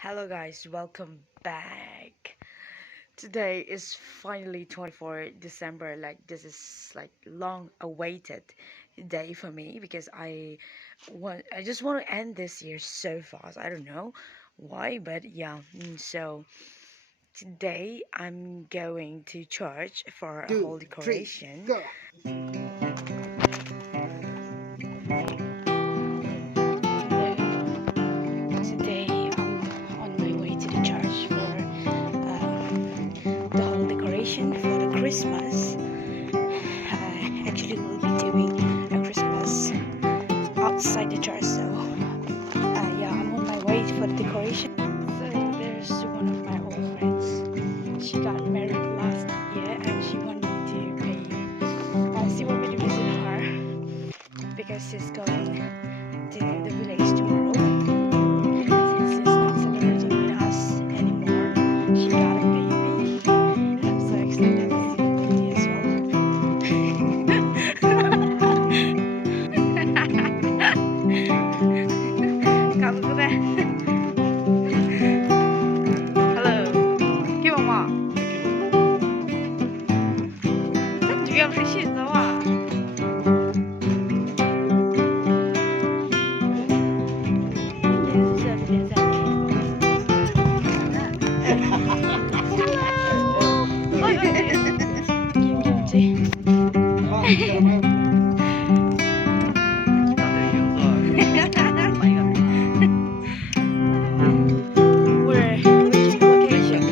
Hello guys, welcome back. Today is finally 24 December. Like this is like long awaited day for me because I just want to end this year so fast. I don't know why, but yeah. So today I'm going to church for a Two, whole three, decoration. go. Today I'm on my way to the church for the whole decoration for the Christmas. Actually, we'll be doing a Christmas outside the church, so yeah, I'm on my way for the decoration. So there's one of my old friends. She got married last year, and she wanted me to pay. She wanted me to visit her because she's going to the village tomorrow. Since she's not celebrating with us anymore, she got a baby. I'm so excited to see the baby as well. Kamu tuh Halo, gimana? Kan juga berisik tau ah. We're reaching the location.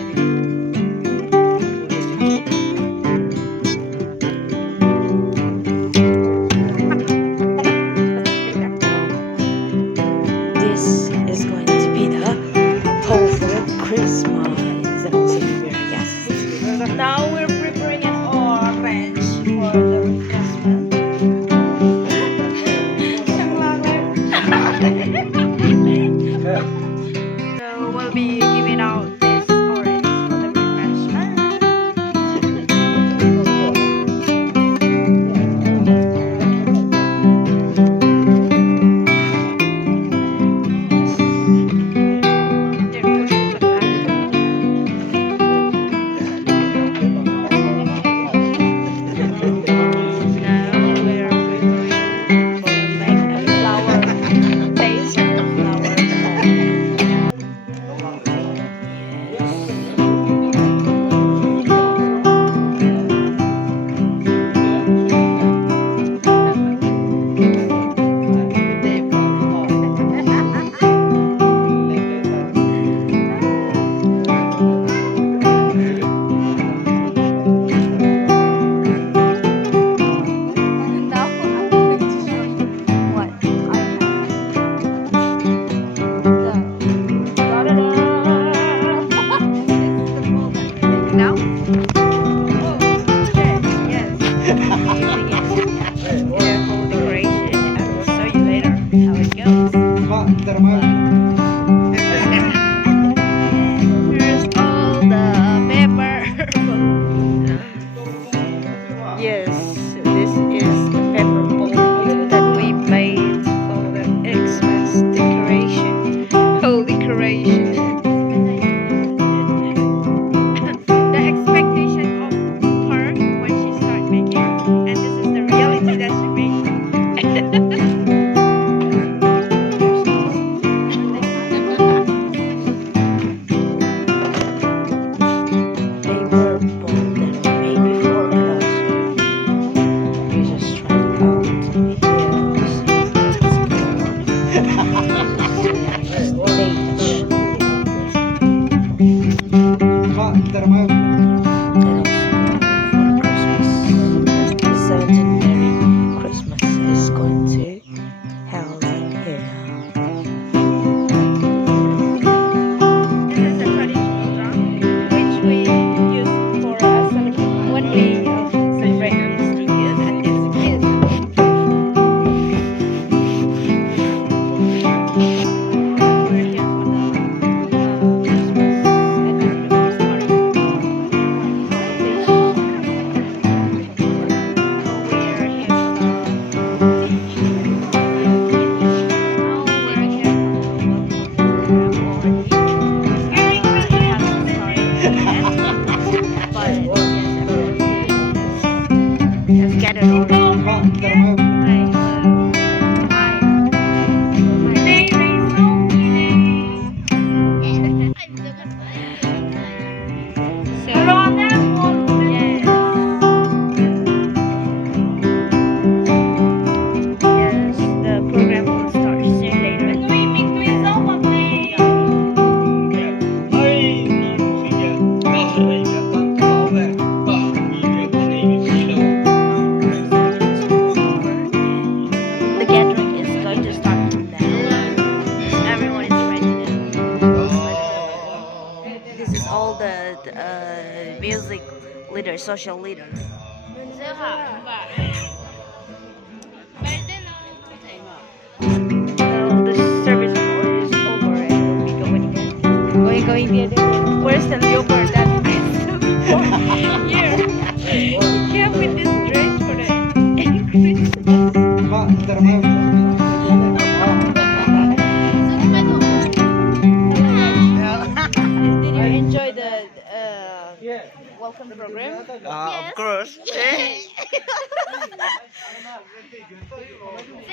This is going to be the whole for Christmas and also New Year, yes. Now we're preparing an orange for the refreshment. So we'll be giving out this orange for the refreshment. They're pushing the back. Now we're preparing for like a flower base of the flower pot. Yes. Now I'm going to show you what I have. Da-da-da! This is the bowl that we're making now. Oh, shit, yes. I'm using it in a whole decoration. I will show you later how it goes. Here's all the pepper. Yes, this is the pepper bowl that we made for the Xmas decoration. Whole decoration. The expectation of her when she started making, and this is the reality that she made. They were bold and made before us. We just tried it out. Yeah, we see what's going on. Stage. the music leader, social leader. Now the service is over and we'll be going again. Going the other way. Where's the leopard that I saw before? Here. He came with this dress for the Christmas. Did you enjoy the welcome program? Of course.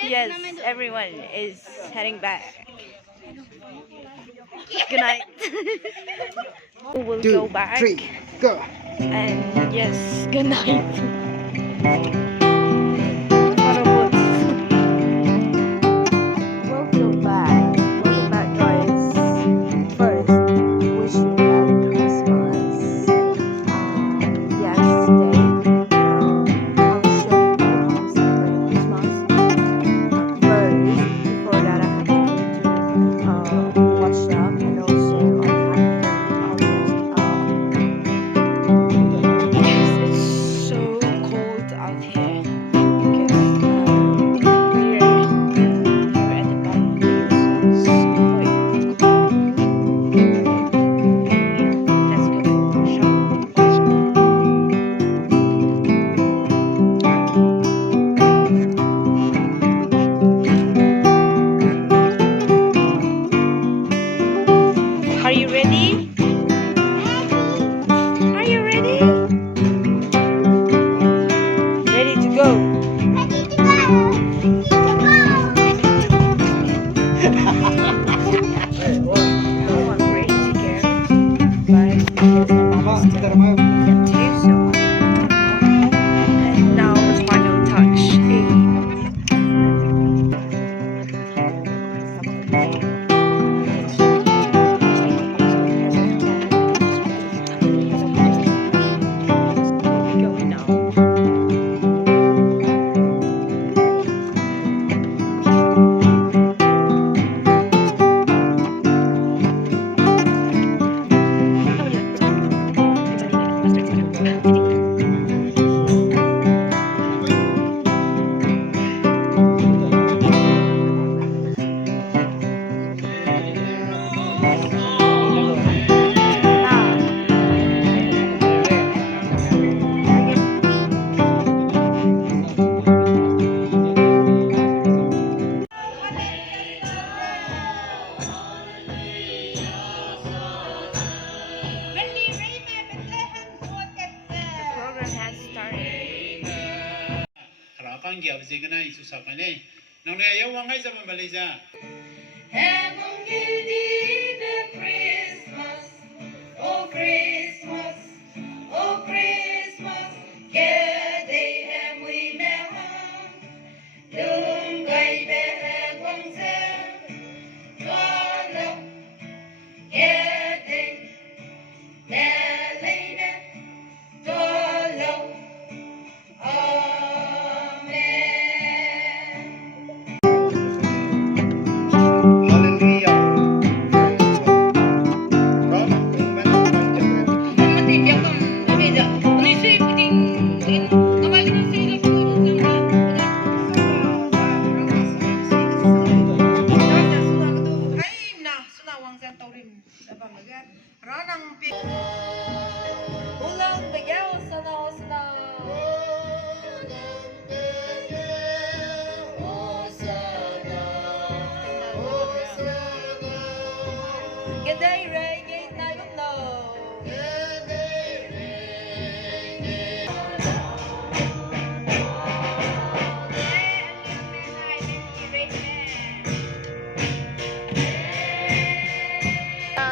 Yes, everyone is heading back. Good night. We will go back. 3, go. And yes, good night. Photo booths. Welcome back. Welcome back, guys. First, wish you Merry Christmas. Yes, today I'll show you how we celebrate Christmas. First, before that, I have to wash up and also yes, it's so cold out here because we're at the bottom of the hill, so it's quite cold. Let's go shop. Are you ready? Are you ready? Ready to go. No, I'm ready to go. But because my mom is still yet to do so. And now the final touch. Going now. Program has started. Rapang dia besi kena isu sapa ni. Nang dia yang wangai zaman Malaysia. Heaven give thee the Christmas, oh Christmas, oh Christmas, kia day hem we melang, lung gai be quang sen, con lộc, kia day, nè lấy nè, con lộc, amen. Hallelujah. Ramang kung manang panjabat. Ulang bigyaw sana sana. G'day Ray, gate na yung low.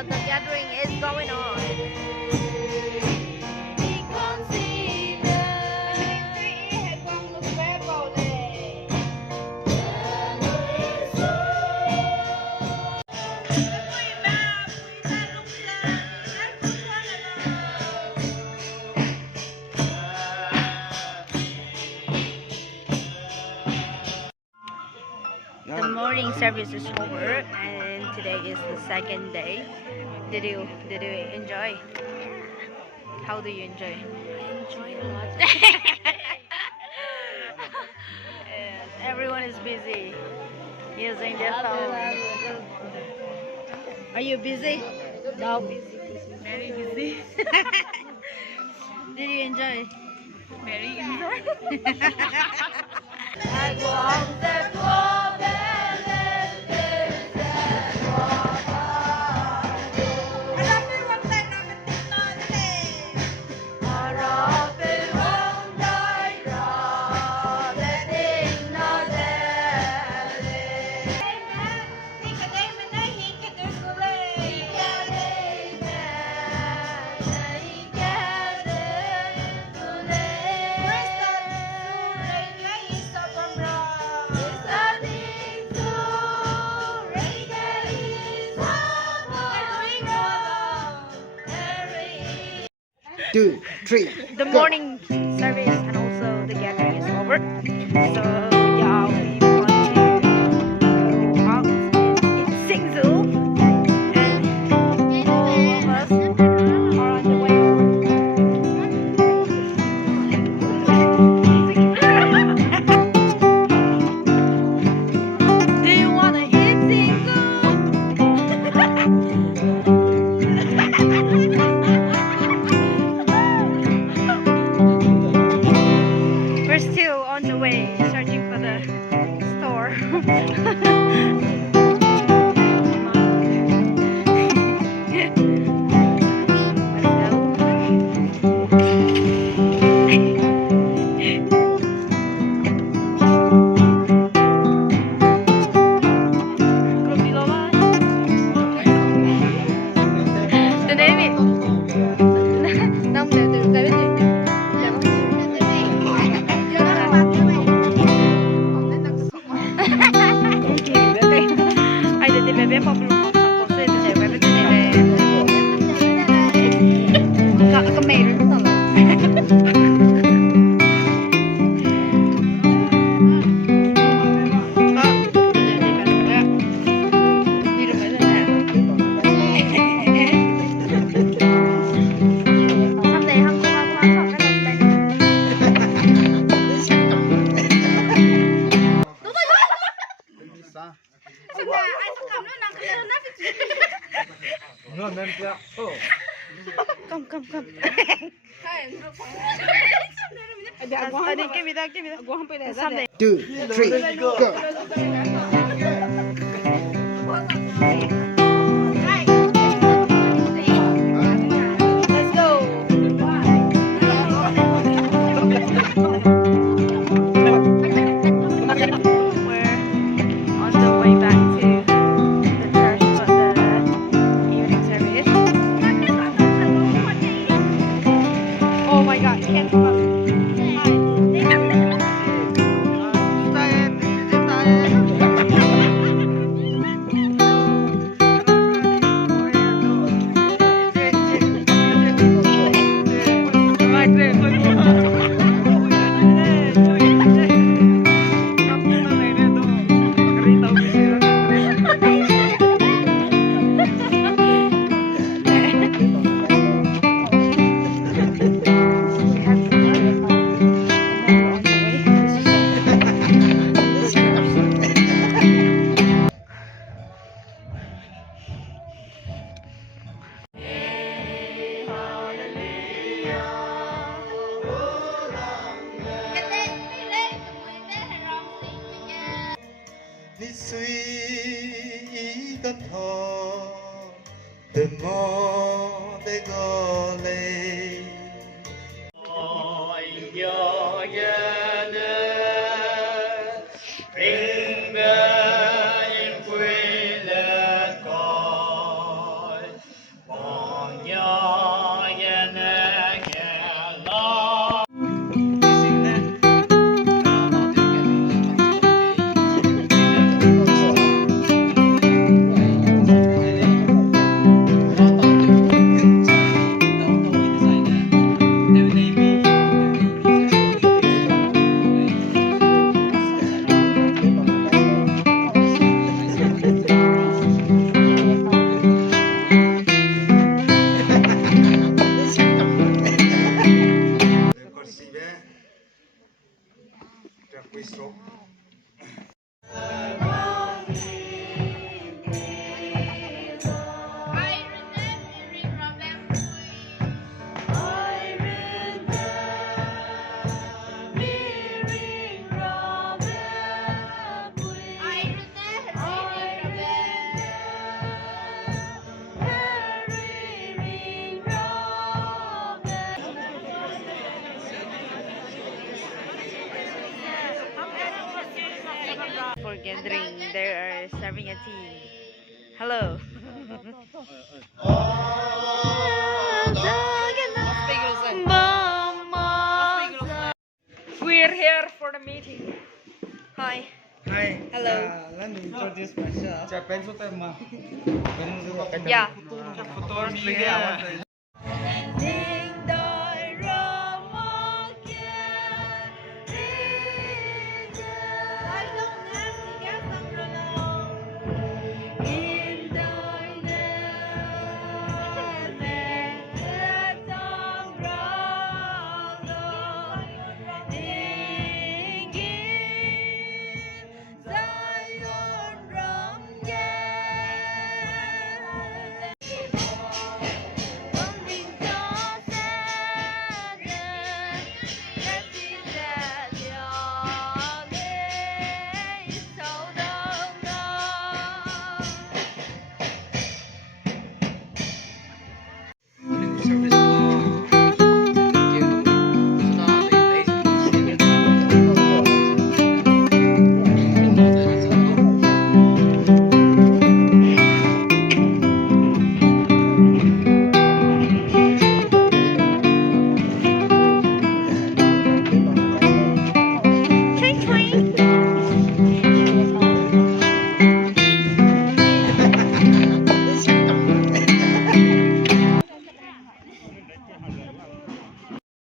The gathering is going on. The morning service is over and today is the second day. Did you enjoy? How do you enjoy? Enjoy a lot. And everyone is busy using their phone. Are you busy? No, busy. Very busy. Did you enjoy? Very enjoy. Two, three. The go. morning service and also the gathering is over. So yeah, we plan to go out in Singzhou, and all of us are on the way home. Do you wanna eat Singzhou? We're still on the way, searching for the store. Grup di bawah. The name it. Năm đều từ cái bên dưới. Ai được thì bébé phong luôn không sắp có xe từ này bébé từ này này. Cái mày rồi không Come. Tadi give me that. Someday. Two, three, go. Let's go. We're on the way back to the church for the evening service. Oh my God, can't cross. Nít suy tất thọ từ mò để gò lên. having a tea. Hello. We're here for the meeting. Hi. Hi. Hello. Let me introduce myself. Japan su tema. Yeah.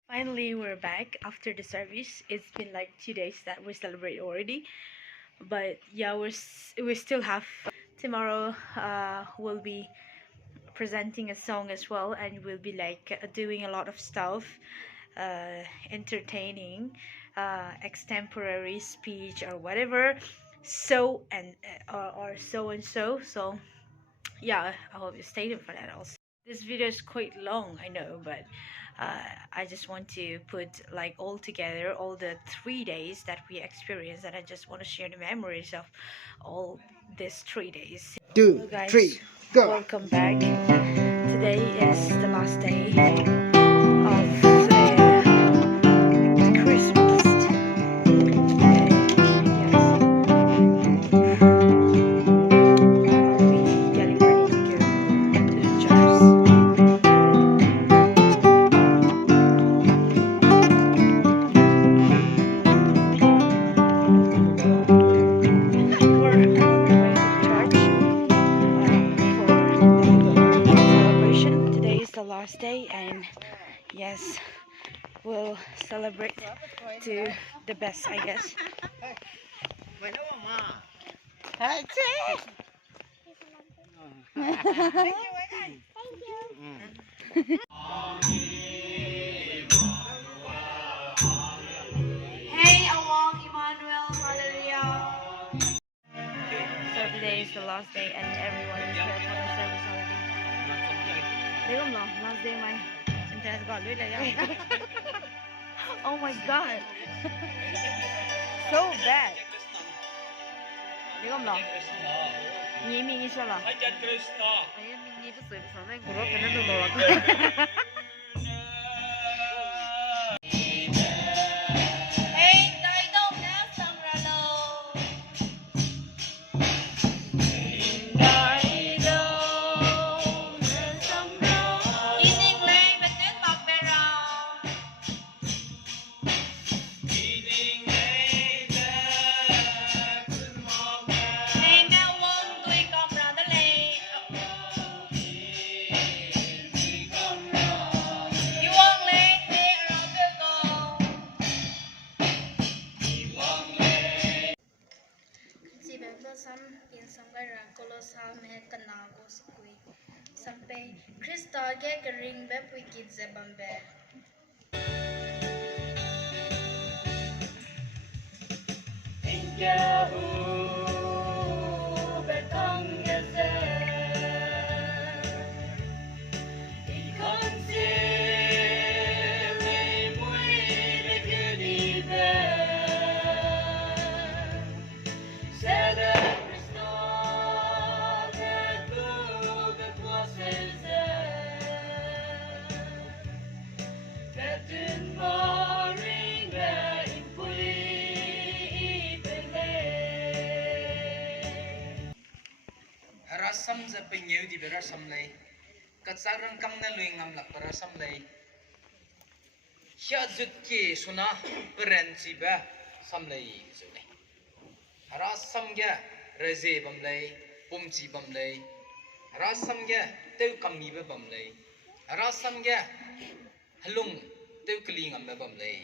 Finally, we're back after the service. It's been like 2 days that we celebrate already, but yeah, we still have tomorrow. We'll be presenting a song as well, and we'll be like doing a lot of stuff, entertaining, extemporary speech or whatever. So and or so and so. So yeah, I hope you stay tuned for that also. This video is quite long, I know, but I just want to put like all together all the 3 days that we experienced, and I just want to share the memories of all these 3 days. Two, Hello guys, three, go. welcome back. Today is the last day of the Christmas. Yes. Are we getting ready to go to the church? We're on the way to the church for the celebration. Today is the last day, and yes, we'll celebrate to the best, I guess. Hey, awang, Emmanuel, hallelujah. So today is the last day, and everyone is here for the service already. Thấy không nào? Last day my internet gone really young. Oh my god. So bad. Thấy không nào? 님이 있어라. 님이 있어요. 저는 그렇게 해도 놀았고. Hey, đời đông đã xong ra lô. Đi niên lên bên tuyến bọc bè rào. Hey, mèo quân tụi con ra tới lê. You won't let me around the go. Chỉ bé bơ xăm in xăm cái răng cô lo sao mẹ cần nào cô sẽ quỳ sampai Krista ghé cái ring bé quỳ kít dễ bầm bé. Hãy subscribe cho kênh Ghiền Mì Gõ để không bỏ lỡ những video hấp dẫn. bera samlay katsarang kang na luing ngam lak para samlay hiya zut ki suna peren si ba samlay zune ara samgya reze bamlay pumchi bamlay ara samgya teu kammi ba bamlay ara samgya halung teu kli ngam ba bamlay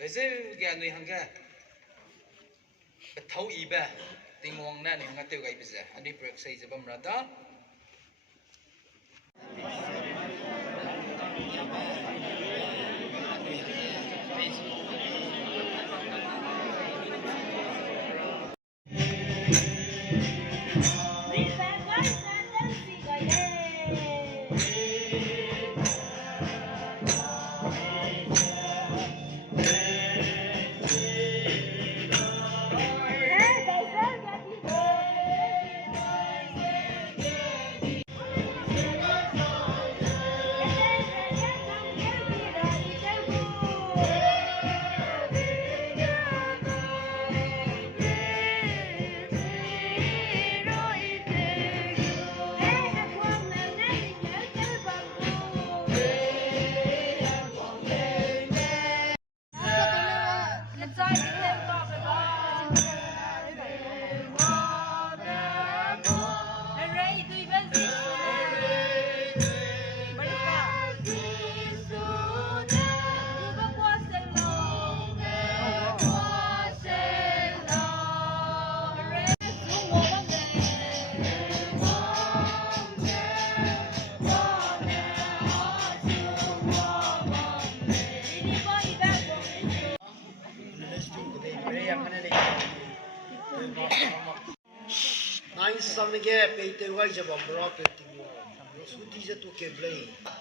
reze gya nui hangga thau iba tingong na ni hanga teu gai bisa ani prek sai jabam rada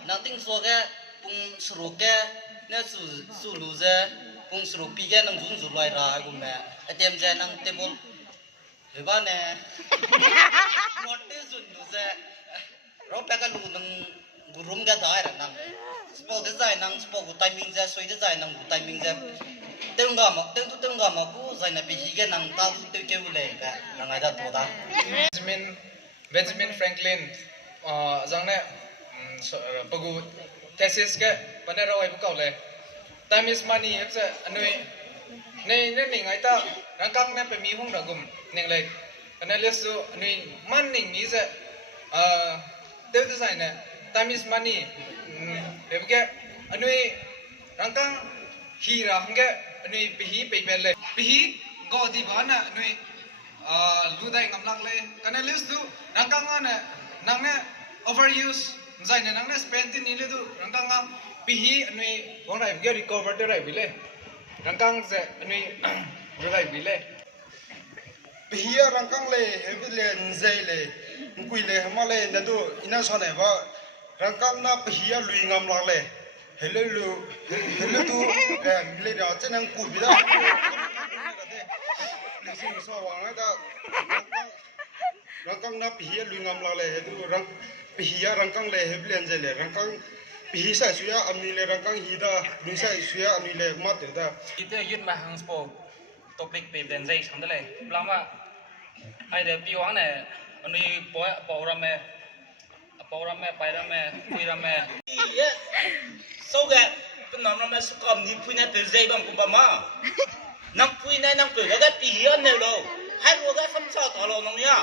nothing so ga pung sro ga na su lu ze pung sro pi ga nang zung zu lai ra gum na atem ja nang tebol he ba ne not te zun lu ze ro pa ga lu nang gurum ga dai ra nang spo ga zai nang spo gu timing ja soi ja zai nang gu timing ja teng ga ma ku zai na pi hi ga nang ta tu te ke u le ga nang ai da to da Benjamin Franklin rằng này bagu thesis ke panera wai bukau le time is money em se anui nei nei ngai ta rang kang ne pe mi hung da gum neng le kana le su anui man ning mi se te tu sai ne time is money em ke anui rang kang hi ra hang ke anui pe hi pe me le pe hi go di ba na anui lu dai ngam lak le kana le su rang kang ne nang ne overuse zai ne nang ne spend ni le du rang kang ngam pi hi anui bong rai ge recover de rai bile rang kang ze anui rai bile pi hi rang kang le he le nzai le ngui le ma le na du ina sa ne ba rang kang na pi hi lui ngam lak le hele du le da chen nang ku bi da le sing so wang da rang kang na pi hi lui ngam lak le he du rang pi hi rang kang le he ble nzai le rang kang pi hi sa suya ami le rang kang hi da lui sa suya ami le ma de da ite yit ma hang spo topic pe den zai sang de le lama ai de pi wang ne anui po ra me pai ra me pui ra me yes so gaเป็นน้องมาสุกอมนี่พูดน่ะเป็นใจบางกูบ่มานังพูดน่ะนังเปิดก็ปีอันเดียวโลให้รู้ก็ซ้ำซ้อนตลอดน้องเนี่ย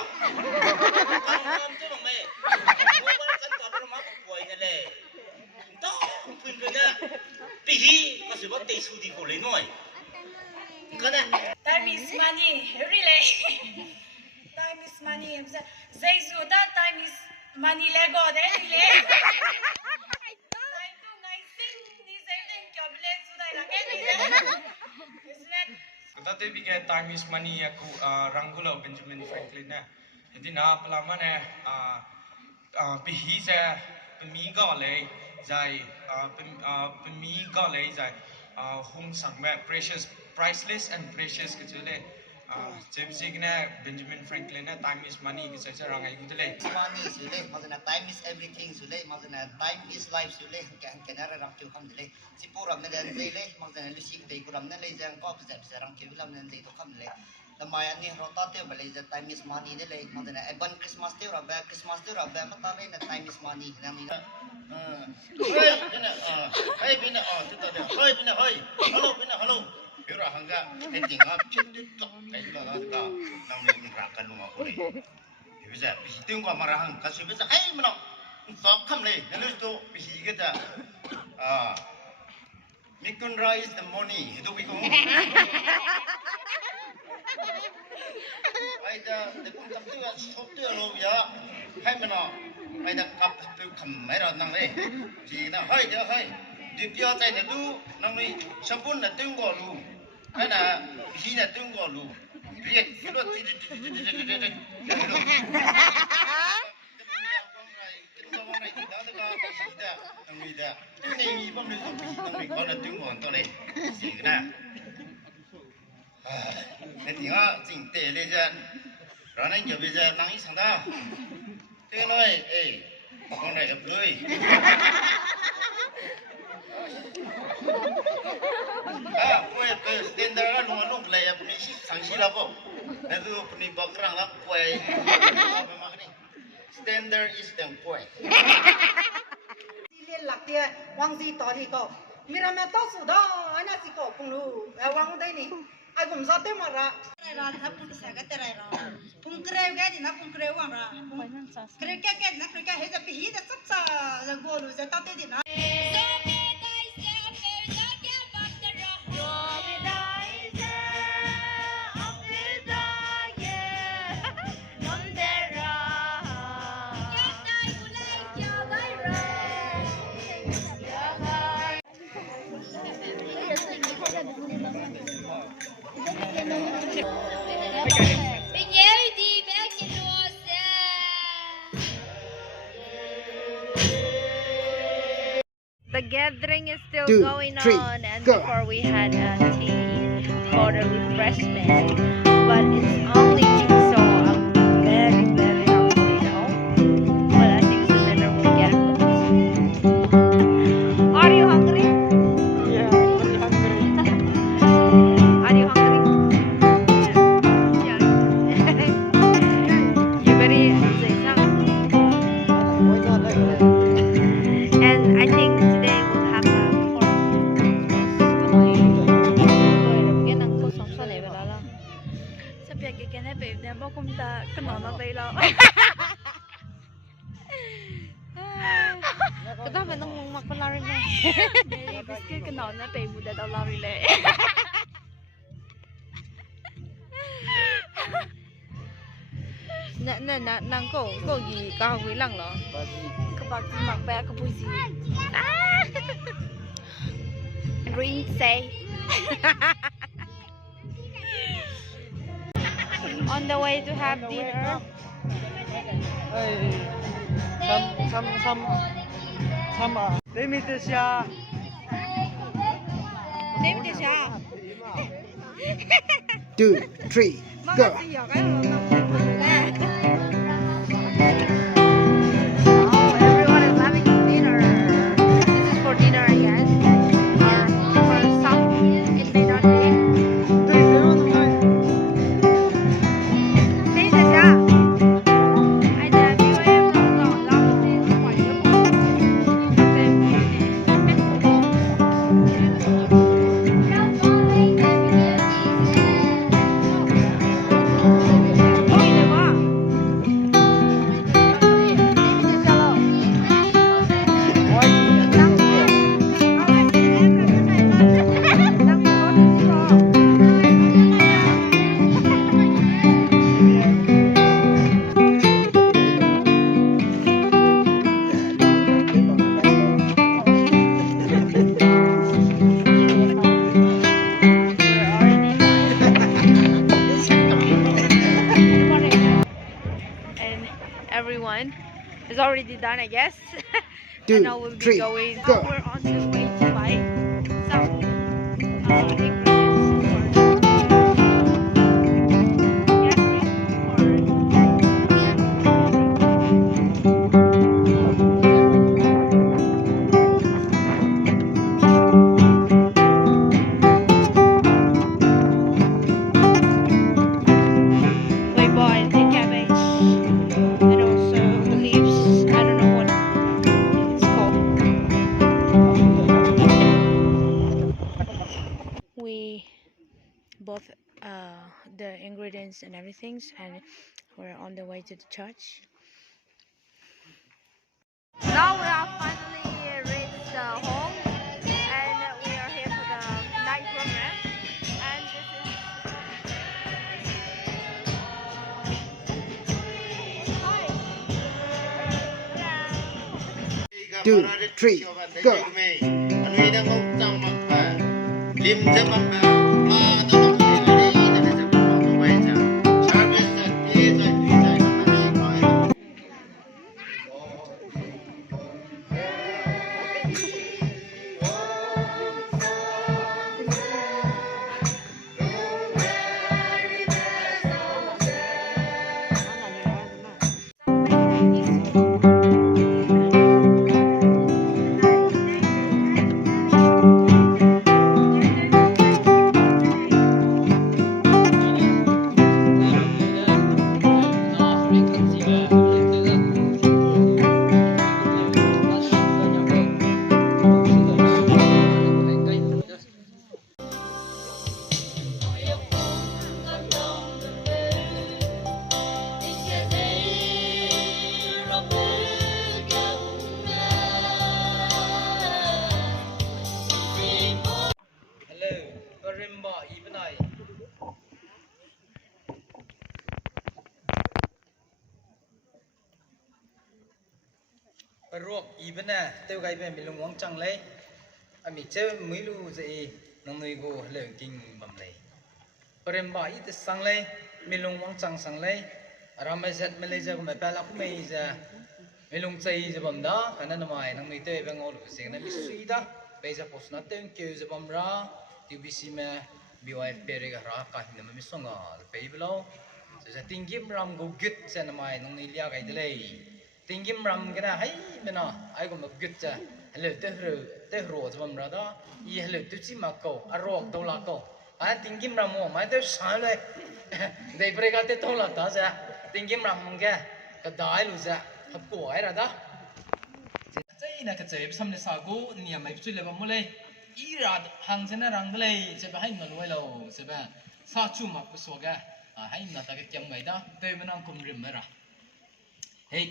ทำจะบังไม่รู้ว่ากันต่อไปมาป่วยนั่นแหละต้องพูดกันนะปีก็สิว่าเตะสูดีกว่าเลยหน่อยก็นะ Time is money, really. Time is money. Zai zuda time is money lego de really. Time tu ngai sing ni zai den kyoble zuda la ke ni. Isn't it? Kata te bi ke time is money aku ranggulo Benjamin Franklin na jadi na pelama ne pi hi se pemi ga le zai pemi ga le zai hung sang me precious priceless and precious ke chule jeb signa Benjamin Franklin na time is money ke cha rangai gudle money sule mazana time is everything sule mazana time is life sule kan kenara ram chu kham dile si puram ne den dile mazana lusik dei kuram ne le jang ko zap sarang ke lam ne dei to kham le ทำไมอันนี้เราตัดเที่ยวไปเลยจะ time is money ได้เลยมันจะไหนไอ้บันคริสต์มาสเที่ยวเราแบบคริสต์มาสเที่ยวเราแบบมาตัดเลยนะ time is money นะมีนะเฮ้ยพี่เนี่ยเฮ้ยพี่เนี่ยจุดเดียวเฮ้ยพี่เนี่ยเฮ้ยฮัลโหลพี่เนี่ยฮัลโหลเดี๋ยวเราหังกันไอ้จริงครับชุดจุดก็ไอ้เราก็น้องมันรักกันรู้มั้งคนนี้พี่จะพี่ตึงกว่ามาหังกันสิพี่จะเฮ้ยมันเนาะสอบคำเลยนั่นเลยตัวพี่ก็จะมีคนไรส์ the money ดูพี่กูไอ้เจ้าเด็กคนทำตัวชอบตัวโลภยาให้มันเนาะไอ้เด็กกับตัวคำไม่รอดนั่งเลยจีน่ะเฮ้ยเดี๋ยวเฮ้ยดิบเดียวใจเนี่ยดูนั่งนี่ชมพูน่ะตึงกว่าลูไอ้น่ะพี่น่ะตึงกว่าลูเรียกฟิโลจีนี่มีบ้างเลยต้องมีคนละตึงก่อนตัวเลยสินะในที่ว่าจริงเตะเลยจ้ะเราเนี่ยอย่าไปจะนั่งอีสังดาเต้น้อยคนไหนกับเลยเว้ยเป็นสแตนดาร์ดลงเลยอ่ะมีสังชีแล้วก็นั่นดูคนนี้บอกรังแล้วป่วยstandard is the point เรียนหลักเดียววางซีต่อที่ก็มีเราไม่ต้องสุดาอันนั้นสิก็คงรู้วางได้นี่ไอ้ผมสอบเต็มมาละอะไรนะครับคุณเสกแต่ไรหรอคุณเกลียวแกดินะคุณเกลียวว่าละเกลียวแกนะเกลียวแกเห็นจะปีจะซับซ้อนจะโกลูจะตัดเต็มนะ The gathering is still going on, and before we had tea for the refreshment, but it's only me, so I'm very, very hungry now. But I think the dinner will get cooked. Are you hungry? Yeah, very hungry. Are you hungry? Yeah. You very and I think today we'll have a sắp giờ cái này bị nè bố công ta cái nón nó bị lo cái đó mình nó mặc con lari này cái nón nó bị một đợt lari này nè nàng cổ gì cao quý lằng đó các bạn mặc bé có vui gì green say on the way to have dinner. Name it Sha. Name the shop. 2, 3, Mama go. see your Oh, everyone is having dinner. This is for dinner, I guess. Or for some, it may not be. Name the shop. I dare you em lòng khỏi cái everyone is already done, I guess. And now we'll be going. Now we're on the way to buy some ingredients for ingredients and everything, and we're on the way to the church. Now we have finally reached home, and we are here for the night program. And Two, three, go. Ruột even nè, tiêu gai về mình lùng trăng lấy, mình chơi mấy lu gì, nông người go lợn kinh bầm lấy, bơm bãi ít sang lấy, mình lùng trăng sang lấy, ramai set Malaysia cũng phải ba lắc mấy giờ, mình lùng chơi giờ bầm đó, cái này ngoài nông người chơi về ngô lúa gì, này mình suy đó, bây giờ post nó tên kêu giờ bầm ra, tiêu bị xí mà BYF cái ra cái hình mà mình xong rồi, bây giờ giờ tiếng kim ram go good, sẽ nằm ngoài nông người lia cái đấy. Tingim ram kena hai mena ai ko mabgut cha hello te ro zam ra da I hello tu chi ma ko arok to la ko a tingim ram mo mai te sa le dei prega te to la ta sa tingim ram ga ka dai lu sa hab ko ai ra da chai na ka chai sam ne sa go ni mai chu le ba mo le I ra hang se na rang le se ba hai ngon we lo se ba sa chu ma ko so ga hai na ta ka kyam ngai da te ba nang kum rim ra hey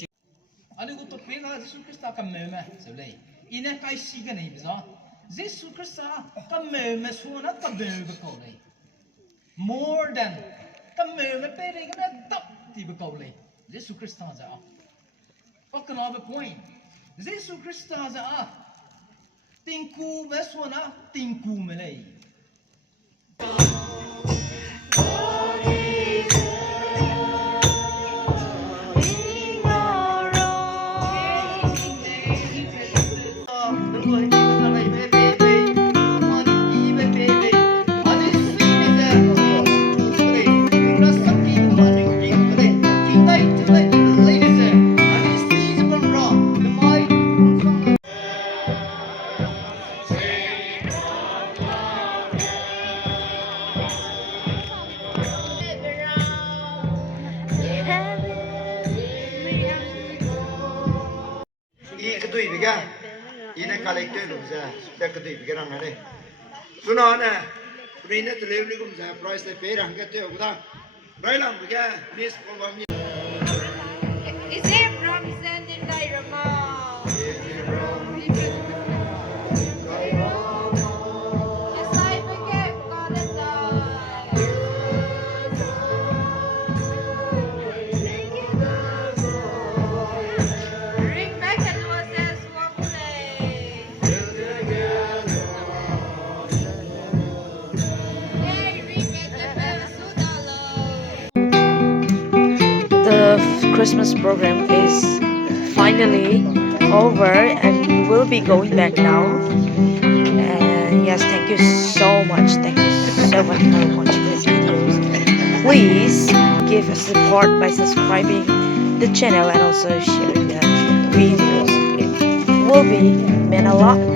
Ano ko to pina Jesus Christa kameme sebelai. Ine kai siga nei biza. Jesus Christa kameme suona kabebe ko nei. More than kameme pere kana tap ti be ko nei. Jesus Christa za. Fucking have a point. Jesus Christa za. Tinku be suona tinku melei. Kedui biga, ini kolektor lu saya, dah kedui biga orang ada. Suno na, ini tu level ni saya price le pay orang kata aku dah, berapa biga, miss problem ni. Is it representing Diorama? The Christmas program is finally over, and we will be going back now. And yes, thank you so much. Thank you so much for watching these videos. Please give us support by subscribing the channel and also sharing the videos. It will be mean a lot.